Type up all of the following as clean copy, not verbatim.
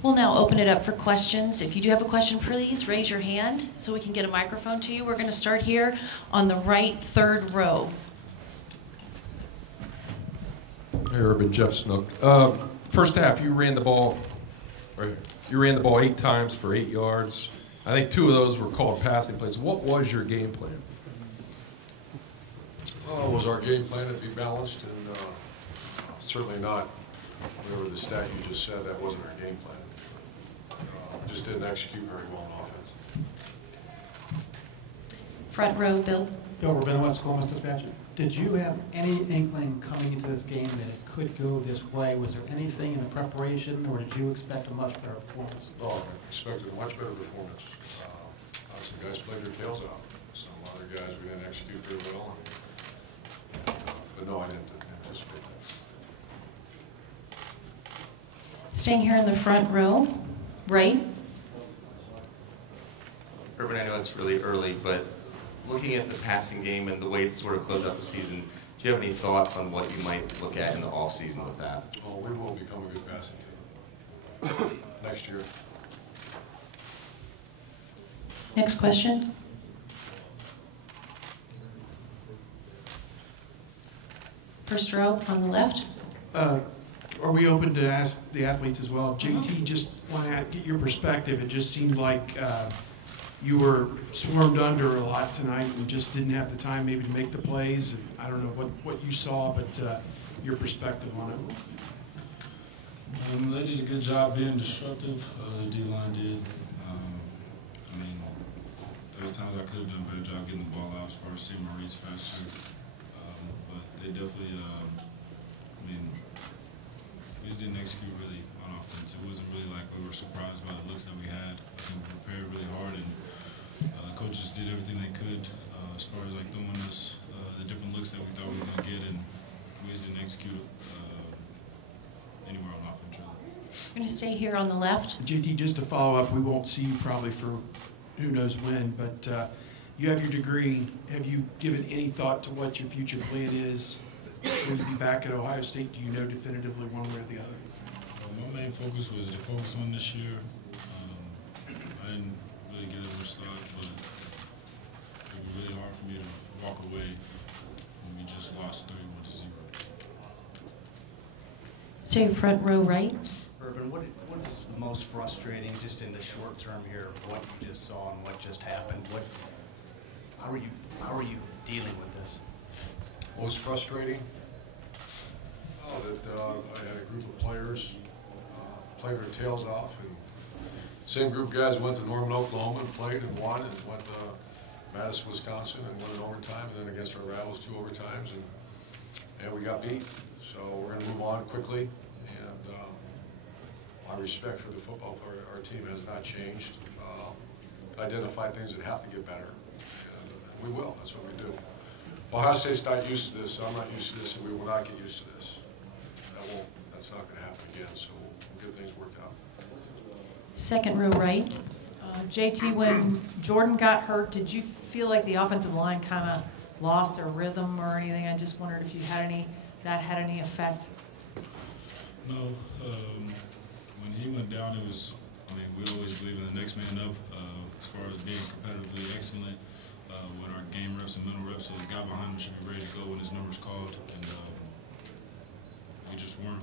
We'll now open it up for questions. If you do have a question, please raise your hand so we can get a microphone to you. We're going to start here on the right third row. Hey, Urban, Jeff Snook. First half, you ran the ball 8 times for 8 yards. I think 2 of those were called passing plays. What was your game plan? Well, it was our game plan to be balanced, and certainly not whatever the stat you just said. That wasn't our game plan. Just didn't execute very well on offense. Front row, Bill. Bill Rabinowitz, Columbus Dispatch. Did you have any inkling coming into this game that it could go this way? Was there anything in the preparation, or did you expect a much better performance? Oh, I expected a much better performance. Some guys played their tails off. Some other guys we didn't execute very well. But no, I didn't anticipate that. Staying here in the front row, right. Urban, I know it's really early, but looking at the passing game and the way it's sort of closed out the season, do you have any thoughts on what you might look at in the offseason with that? Oh, we will become a good passing team next year. Next question. First row on the left. Are we open to ask the athletes as well? JT, just want to get your perspective. It just seemed like you were swarmed under a lot tonight and just didn't have the time maybe to make the plays. And I don't know what you saw, but your perspective on it. They did a good job being disruptive. The D-line did. I mean, there was times I could have done a better job getting the ball out as far as seeing my reads faster. But they definitely, we just didn't execute really on offense. It wasn't really like we were surprised by the looks that we had. I think we prepared really hard, and coaches did everything they could as far as like throwing us the different looks that we thought we were going to get, and we just didn't execute anywhere on offense. We're going to stay here on the left. JT, just to follow up, we won't see you probably for who knows when, but you have your degree. Have you given any thought to what your future plan is? Will you be back at Ohio State? Do you know definitively one way or the other? My main focus was to focus on this year. I didn't really get it much thought, but it was really hard for me to walk away when we just lost 31-0. Stay front row right. Urban, what is most frustrating just in the short term here, what you just saw and what just happened? How are you dealing with this? Most frustrating? Oh, that I had a group of players play their tails off, and same group of guys went to Norman, Oklahoma and played and won, and went to Madison, Wisconsin and won in overtime, and then against our rivals 2 overtimes, and we got beat. So we're going to move on quickly, and my respect for the football player, our team has not changed. Identify things that have to get better, and we will. That's what we do. Ohio State's not used to this, I'm not used to this, and we will not get used to this. That's not going to happen again, so we'll get things worked out. Second row right. JT, when Jordan got hurt, did you feel like the offensive line kind of lost their rhythm or anything? I just wondered if you had any effect. No, when he went down, it was, we always believe in the next man up as far as being competitively excellent. With our game reps and mental reps, so the guy behind him should be ready to go when his number's called. And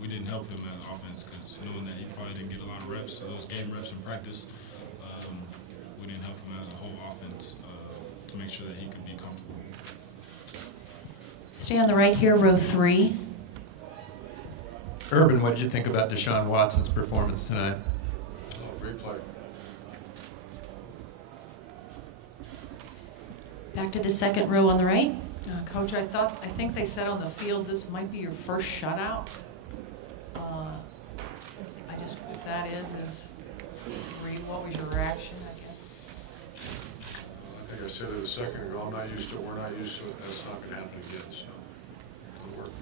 we didn't help him at offense because knowing that he probably didn't get a lot of reps, so those game reps in practice, we didn't help him as a whole offense to make sure that he could be comfortable. Stay on the right here, row 3. Urban, what did you think about Deshaun Watson's performance tonight? Oh, great player. Back to the second row on the right. Coach, I think they said on the field this might be your first shutout. If that is what was your reaction, I guess? I think I said it a second ago, I'm not used to it, we're not used to it, that's not going to happen again, so it'll work.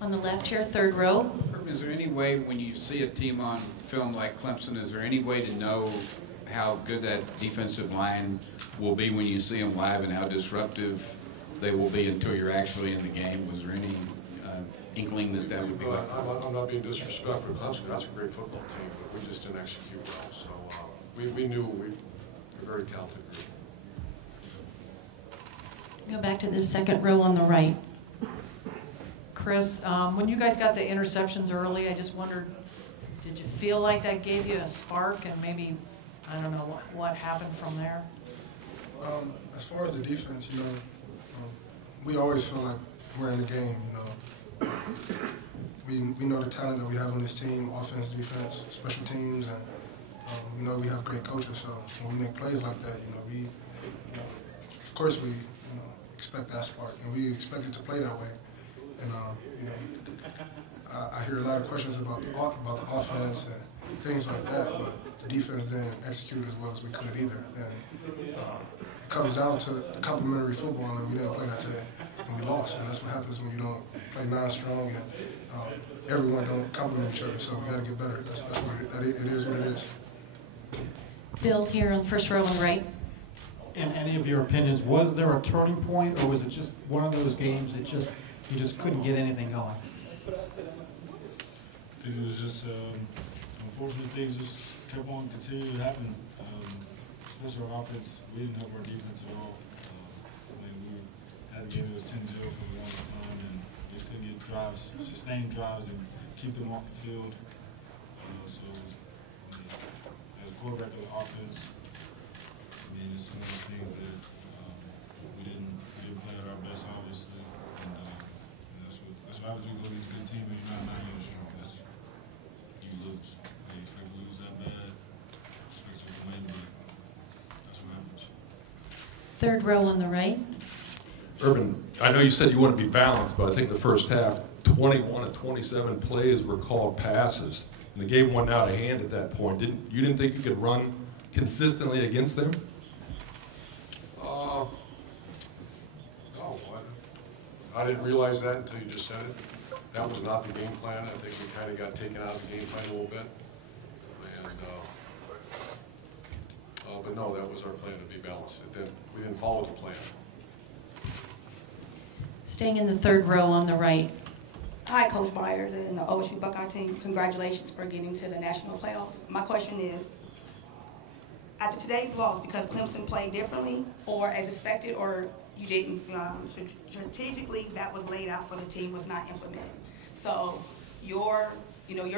On the left here, third row. Is there any way, when you see a team on film like Clemson, is there any way to know how good that defensive line will be when you see them live and how disruptive they will be until you're actually in the game? Was there any inkling that that would be like? I'm not being disrespectful to Clemson. That's a great football team, but we just didn't execute well. So we knew we were a very talented group. Go back to the second row on the right. Chris, when you guys got the interceptions early, I just wondered, did you feel like that gave you a spark and maybe, I don't know, what happened from there? As far as the defense, we always feel like we're in the game, We know the talent that we have on this team, offense, defense, special teams, and we know we have great coaches. So when we make plays like that, of course we expect that spark, and we expect it to play that way. And I hear a lot of questions about the offense and things like that, but the defense didn't execute as well as we could either. And it comes down to complementary football, and we didn't play that today, and we lost. And that's what happens when you don't play non-strong and everyone don't complement each other. So we got to get better. That's what it is. What it is. Bill, here on the first row on the right. In any of your opinions, was there a turning point, or was it just one of those games that you just couldn't get anything going? I think it was just unfortunate things just kept on continuing to happen. Especially our offense, we didn't help our defense at all. We had a game that was 10-0 for the longest time, and we just couldn't get drives, sustained drives, and keep them off the field. So, as a quarterback of the offense, it's one of those things that we didn't play at our best, obviously, and that's what happens when you go to these good teams and you're not 9 years strong. You lose. You expect to lose that bad. Expect you to win, but that's what happens. Third row on the right. Urban, I know you said you want to be balanced, but I think the first half, 21 of 27 plays were called passes, and the game went out of hand at that point. You didn't think you could run consistently against them? No, I didn't realize that until you just said it. That was not the game plan. I think we kind of got taken out of the game plan a little bit. And, but no, that was our plan, to be balanced. We didn't follow the plan. Staying in the third row on the right. Hi, Coach Myers and the OSU Buckeye team. Congratulations for getting to the national playoffs. My question is, after today's loss, because Clemson played differently or as expected, or you didn't, strategically that was laid out for the team was not implemented. So your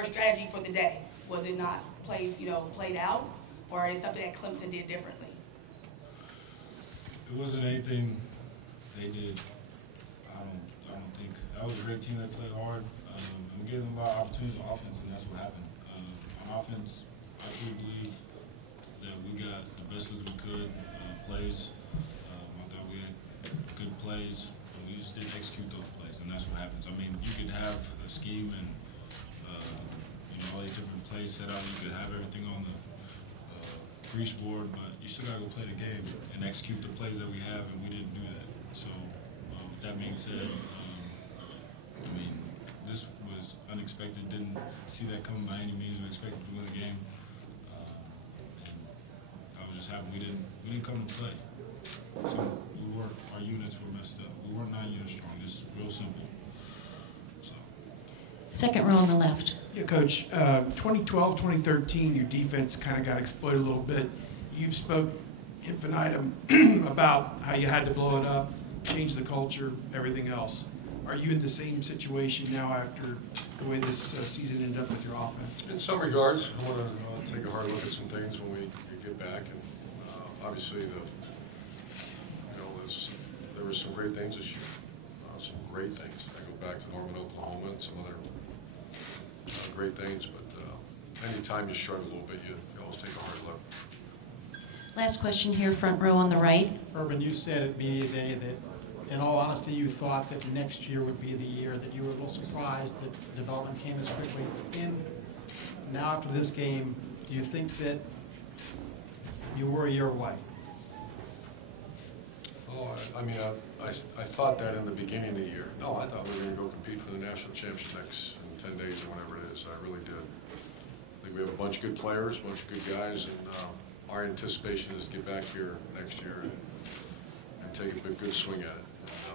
strategy for the day, was it not played out, or is it something that Clemson did differently? It wasn't anything they did. I don't think. That was a great team that played hard. And we gave them a lot of opportunities on offense, and that's what happened. On offense, I truly believe that we got the best look we could, plays. I thought we had good plays, but we just didn't execute those plays, and that's what happens. I mean, you could have a scheme and all these different plays set out. You could have everything on the grease board, but you still got to go play the game and execute the plays that we have, and we didn't do that. So, with that being said, this was unexpected. Didn't see that coming by any means. We expected to win the game. Just happened. We didn't come to play. So our units were messed up. We weren't 9 years strong. It's real simple. So. Second row on the left. Yeah, Coach, 2012, 2013, your defense kind of got exploited a little bit. You've spoke infinitum about how you had to blow it up, change the culture, everything else. Are you in the same situation now after the way this season ended up with your offense? In some regards, I want to take a hard look at some things when we get back, and obviously there were some great things this year, some great things. I go back to Norman, Oklahoma, and some other great things, but anytime you struggle a little bit, you always take a hard look. Last question here, front row on the right. Urban, you said at media day that, in all honesty, you thought that next year would be the year, that you were a little surprised that development came as quickly. And now after this game, do you think that you were a year away? Oh, I thought that in the beginning of the year. No, I thought we were going to go compete for the national championship next in 10 days or whatever it is. I really did. I think we have a bunch of good players, a bunch of good guys, and our anticipation is to get back here next year and take a good swing at it.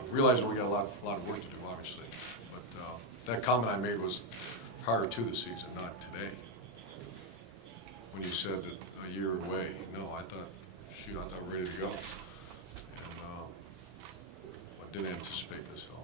Realizing we got a lot of work to do, obviously, but that comment I made was prior to the season, not today. When you said that a year away, no, I thought, shoot, I thought ready to go. And I didn't anticipate this at all.